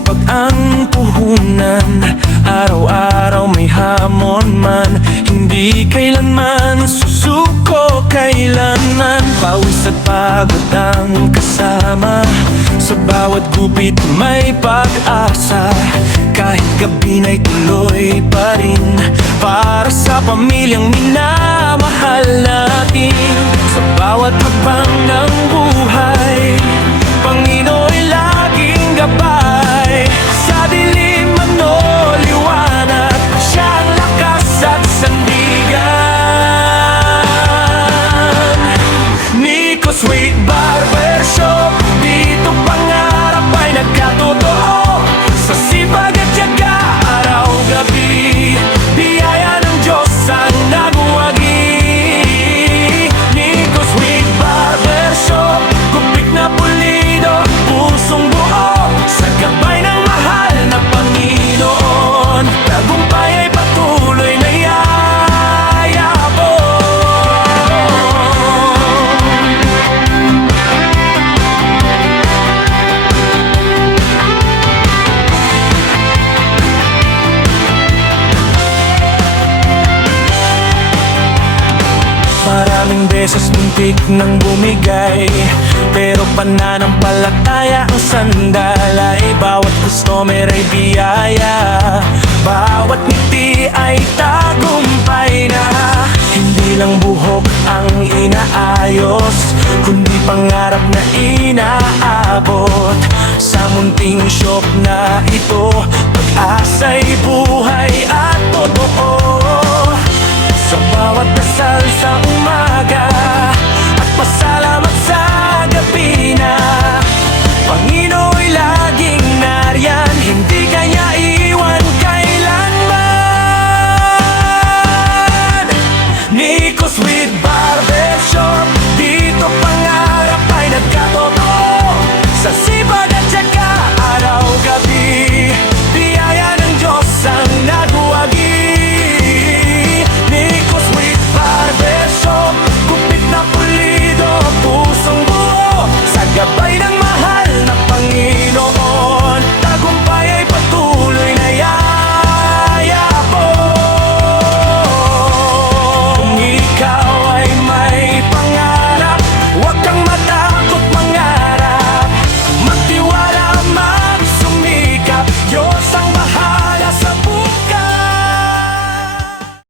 Sipag ang puhunan, araw-araw may hamon man. Hindi kailanman susuko, kailanman pawis at pagod ang kasama. Sa bawat gupit may pag-asa, kahit gabi na'y tuloy pa rin, para sa pamilyang minamahal natin. Sa bawat hakbang ng buhay, Panginoon'y laging gabay. Sa dilim man o liwanag, siya ang lakas at sandigan. Nico Sweet Barber Shop, dito pangarap ay nagkatotoo. Sa sipag at tiyaga, araw-gabi, biyaya ng Diyos ang naguwagi. Nico Sweet Barber Shop, gupit na pulido, pusong buo, sa gabay ng mahal na Panginoon. Tagumpay ay patuloy na yayabong. Maraming beses muntik nang bumigay, pero pananampalataya ang sandalay. Bawat customer ay biyaya, bawat ngiti ay tagumpay na. Hindi lang buhok ang inaayos, kundi pangarap na inaabot. Sa munting shop na ito, pag-asa'y buhay at todo.